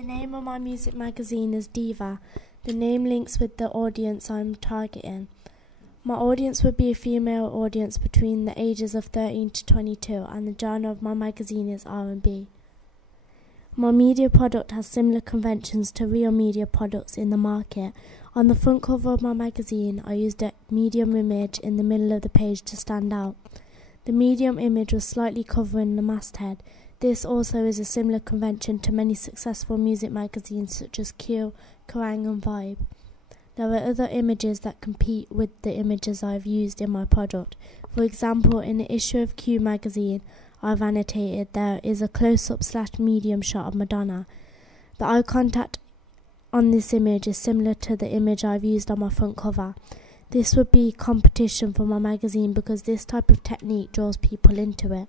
The name of my music magazine is Diva. The name links with the audience I'm targeting. My audience would be a female audience between the ages of 13 to 22, and the genre of my magazine is R&B. My media product has similar conventions to real media products in the market. On the front cover of my magazine, I used a medium image in the middle of the page to stand out. The medium image was slightly covering the masthead. This also is a similar convention to many successful music magazines such as Q, Kerrang and Vibe. There are other images that compete with the images I've used in my product. For example, in the issue of Q magazine I've annotated, there is a close-up / medium shot of Madonna. The eye contact on this image is similar to the image I've used on my front cover. This would be competition for my magazine because this type of technique draws people into it.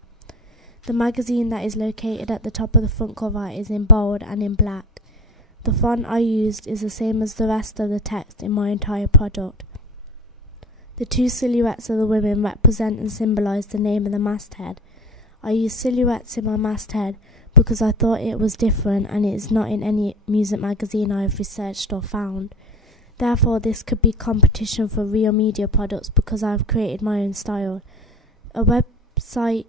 The magazine that is located at the top of the front cover is in bold and in black. The font I used is the same as the rest of the text in my entire product. The two silhouettes of the women represent and symbolise the name of the masthead. I used silhouettes in my masthead because I thought it was different and it is not in any music magazine I have researched or found. Therefore, this could be competition for real media products because I have created my own style. A website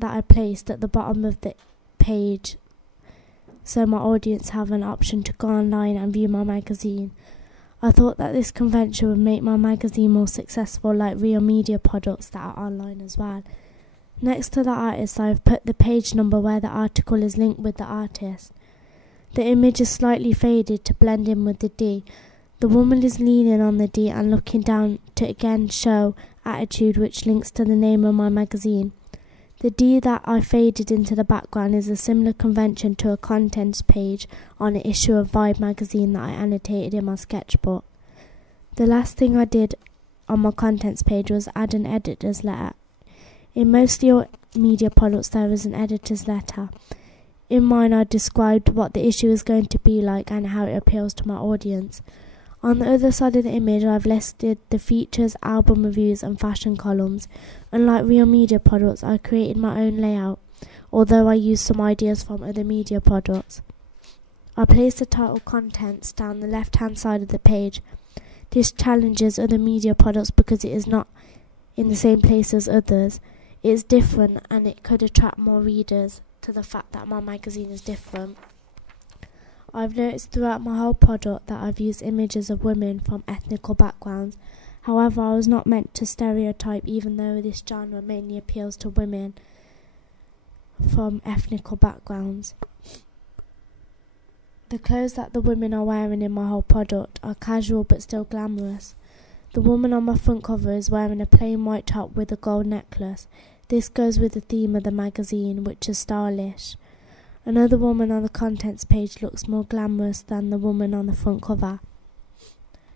that I placed at the bottom of the page so my audience have an option to go online and view my magazine. I thought that this convention would make my magazine more successful like real media products that are online as well. Next to the artist, I have put the page number where the article is linked with the artist. The image is slightly faded to blend in with the D. The woman is leaning on the D and looking down to again show attitude, which links to the name of my magazine. The D that I faded into the background is a similar convention to a contents page on an issue of Vibe magazine that I annotated in my sketchbook. The last thing I did on my contents page was add an editor's letter. In most media products there is an editor's letter. In mine I described what the issue is going to be like and how it appeals to my audience. On the other side of the image I've listed the features, album reviews and fashion columns. Unlike real media products, I created my own layout, although I used some ideas from other media products. I placed the title contents down the left hand side of the page. This challenges other media products because it is not in the same place as others. It is different and it could attract more readers to the fact that my magazine is different. I've noticed throughout my whole product that I've used images of women from ethnical backgrounds. However, I was not meant to stereotype, even though this genre mainly appeals to women from ethnical backgrounds. The clothes that the women are wearing in my whole product are casual but still glamorous. The woman on my front cover is wearing a plain white top with a gold necklace. This goes with the theme of the magazine, which is stylish. Another woman on the contents page looks more glamorous than the woman on the front cover.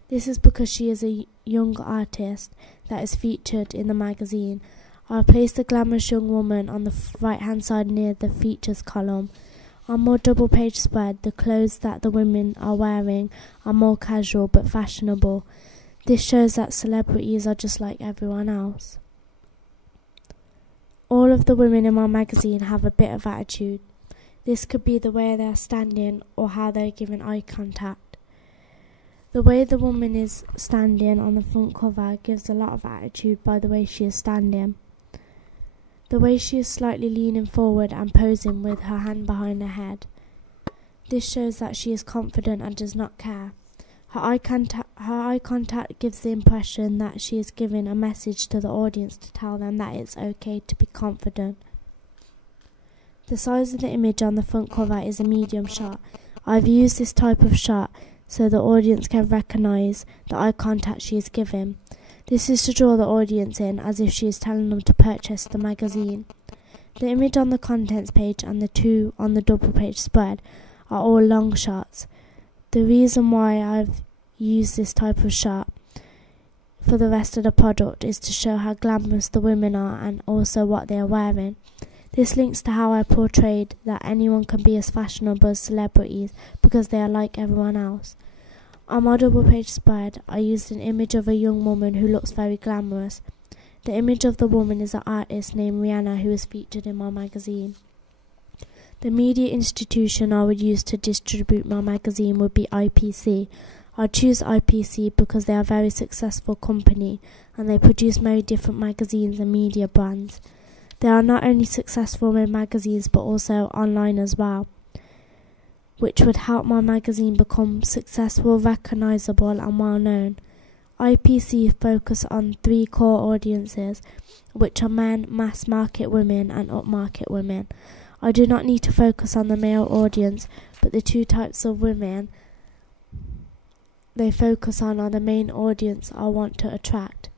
This is because she is a young artist that is featured in the magazine. I placed the glamorous young woman on the right hand side near the features column. On more double page spread, the clothes that the women are wearing are more casual but fashionable. This shows that celebrities are just like everyone else. All of the women in my magazine have a bit of attitude. This could be the way they are standing or how they are giving eye contact. The way the woman is standing on the front cover gives a lot of attitude by the way she is standing. The way she is slightly leaning forward and posing with her hand behind her head. This shows that she is confident and does not care. Her eye contact gives the impression that she is giving a message to the audience to tell them that it's okay to be confident. The size of the image on the front cover is a medium shot. I've used this type of shot so the audience can recognise the eye contact she is giving. This is to draw the audience in as if she is telling them to purchase the magazine. The image on the contents page and the two on the double page spread are all long shots. The reason why I've used this type of shot for the rest of the product is to show how glamorous the women are and also what they are wearing. This links to how I portrayed that anyone can be as fashionable as celebrities because they are like everyone else. On my double page spread, I used an image of a young woman who looks very glamorous. The image of the woman is an artist named Rihanna who is featured in my magazine. The media institution I would use to distribute my magazine would be IPC. I'd choose IPC because they are a very successful company and they produce many different magazines and media brands. They are not only successful with magazines but also online as well, which would help my magazine become successful, recognisable and well known. IPC focus on 3 core audiences, which are men, mass market women and upmarket women. I do not need to focus on the male audience, but the 2 types of women they focus on are the main audience I want to attract.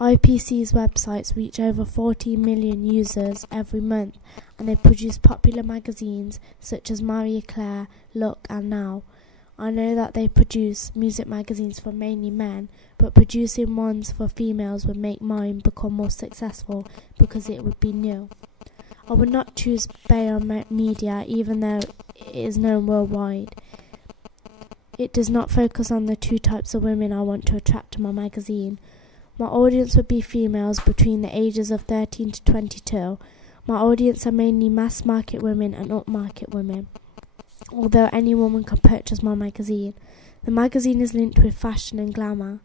IPC's websites reach over 40 million users every month and they produce popular magazines such as Marie Claire, Look and Now. I know that they produce music magazines for mainly men, but producing ones for females would make mine become more successful because it would be new. I would not choose Bayer Media even though it is known worldwide. It does not focus on the 2 types of women I want to attract to my magazine. My audience would be females between the ages of 13 to 22. My audience are mainly mass market women and upmarket women, although any woman can purchase my magazine. The magazine is linked with fashion and glamour.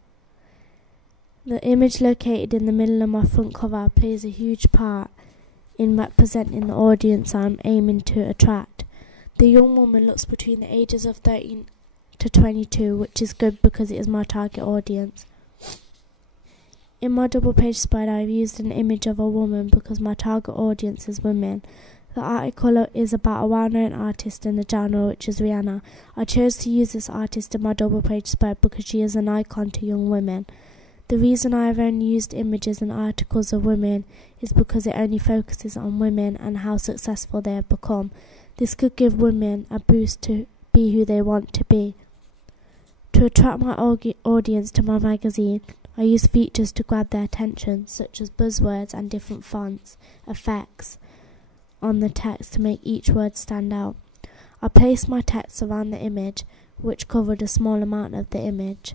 The image located in the middle of my front cover plays a huge part in representing the audience I'm aiming to attract. The young woman looks between the ages of 13 to 22, which is good because it is my target audience. In my double page spread I've used an image of a woman because my target audience is women. The article is about a well-known artist in the genre, which is Rihanna. I chose to use this artist in my double page spread because she is an icon to young women. The reason I have only used images and articles of women is because it only focuses on women and how successful they have become. This could give women a boost to be who they want to be. To attract my audience to my magazine, I use features to grab their attention, such as buzzwords and different fonts, effects on the text to make each word stand out. I placed my text around the image, which covered a small amount of the image.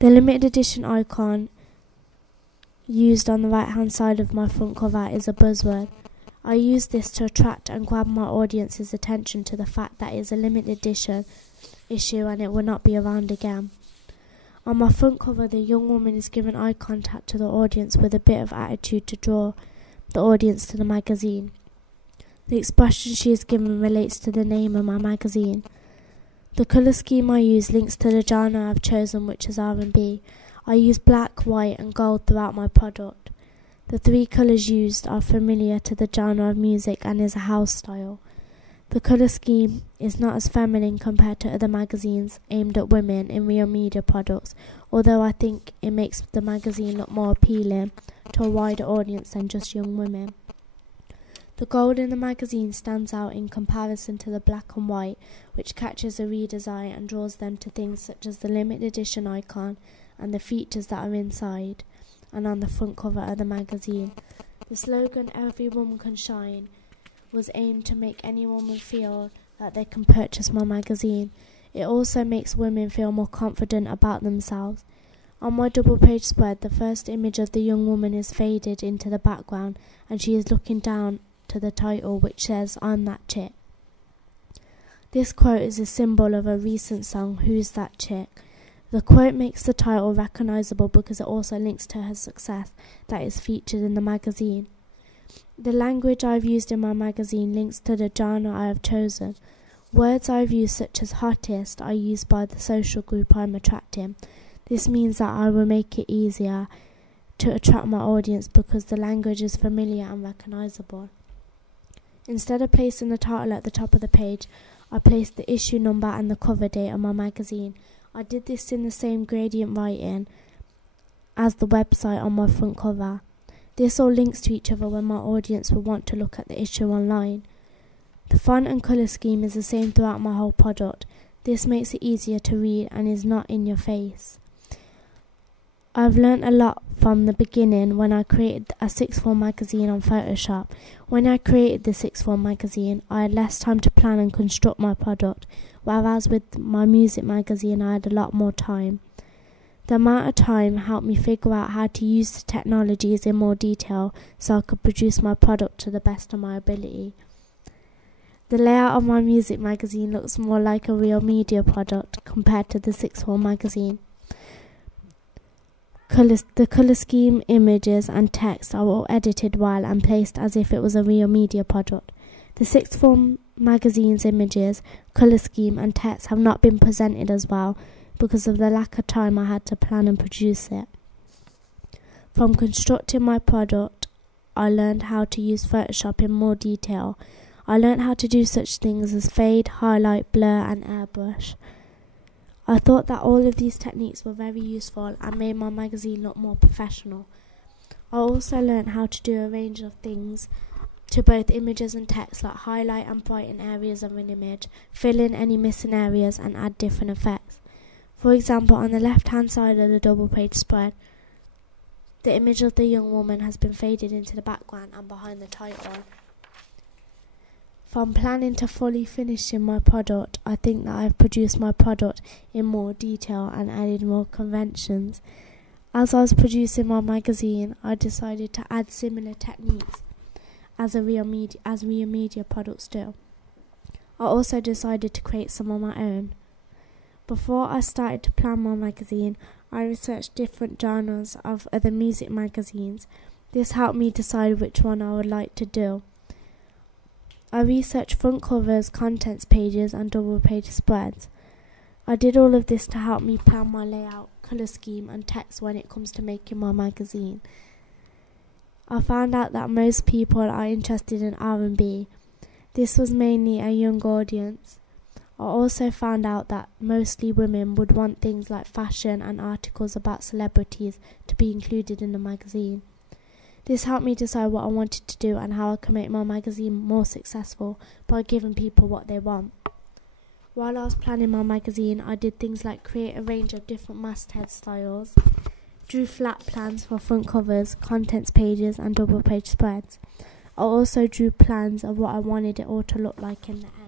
The limited edition icon used on the right hand side of my front cover is a buzzword. I use this to attract and grab my audience's attention to the fact that it is a limited edition issue and it will not be around again. On my front cover, the young woman is given eye contact to the audience with a bit of attitude to draw the audience to the magazine. The expression she is given relates to the name of my magazine. The colour scheme I use links to the genre I've chosen, which is R&B. I use black, white and gold throughout my product. The 3 colours used are familiar to the genre of music and is a house style. The colour scheme is not as feminine compared to other magazines aimed at women in real media products, although I think it makes the magazine look more appealing to a wider audience than just young women. The gold in the magazine stands out in comparison to the black and white, which catches a reader's eye and draws them to things such as the limited edition icon and the features that are inside and on the front cover of the magazine. The slogan, "Every Woman Can Shine," was aimed to make any woman feel that they can purchase my magazine. It also makes women feel more confident about themselves. On my double page spread, the first image of the young woman is faded into the background and she is looking down to the title, which says, "I'm that chick." This quote is a symbol of a recent song, "Who's That Chick?" The quote makes the title recognisable because it also links to her success that is featured in the magazine. The language I've used in my magazine links to the genre I have chosen. Words I've used such as hottest are used by the social group I'm attracting. This means that I will make it easier to attract my audience because the language is familiar and recognisable. Instead of placing the title at the top of the page, I placed the issue number and the cover date on my magazine. I did this in the same gradient writing as the website on my front cover. This all links to each other when my audience will want to look at the issue online. The font and colour scheme is the same throughout my whole product. This makes it easier to read and is not in your face. I've learnt a lot from the beginning when I created a sixth form magazine on Photoshop. When I created the sixth form magazine, I had less time to plan and construct my product, whereas with my music magazine I had a lot more time. The amount of time helped me figure out how to use the technologies in more detail so I could produce my product to the best of my ability. The layout of my music magazine looks more like a real media product compared to the sixth form magazine. The colour scheme, images and text are all edited well and placed as if it was a real media product. The sixth form magazine's images, colour scheme and text have not been presented as well because of the lack of time I had to plan and produce it. From constructing my product, I learned how to use Photoshop in more detail. I learned how to do such things as fade, highlight, blur and airbrush. I thought that all of these techniques were very useful and made my magazine look more professional. I also learned how to do a range of things to both images and text, like highlight and brighten areas of an image, fill in any missing areas and add different effects. For example, on the left hand side of the double page spread, the image of the young woman has been faded into the background and behind the title. From planning to fully finishing my product, I think that I've produced my product in more detail and added more conventions. As I was producing my magazine, I decided to add similar techniques as real media products do. I also decided to create some of my own. Before I started to plan my magazine, I researched different genres of other music magazines. This helped me decide which one I would like to do. I researched front covers, contents pages and double page spreads. I did all of this to help me plan my layout, colour scheme and text when it comes to making my magazine. I found out that most people are interested in R&B. This was mainly a young audience. I also found out that mostly women would want things like fashion and articles about celebrities to be included in the magazine. This helped me decide what I wanted to do and how I could make my magazine more successful by giving people what they want. While I was planning my magazine, I did things like create a range of different masthead styles, drew flat plans for front covers, contents pages and double page spreads. I also drew plans of what I wanted it all to look like in the end.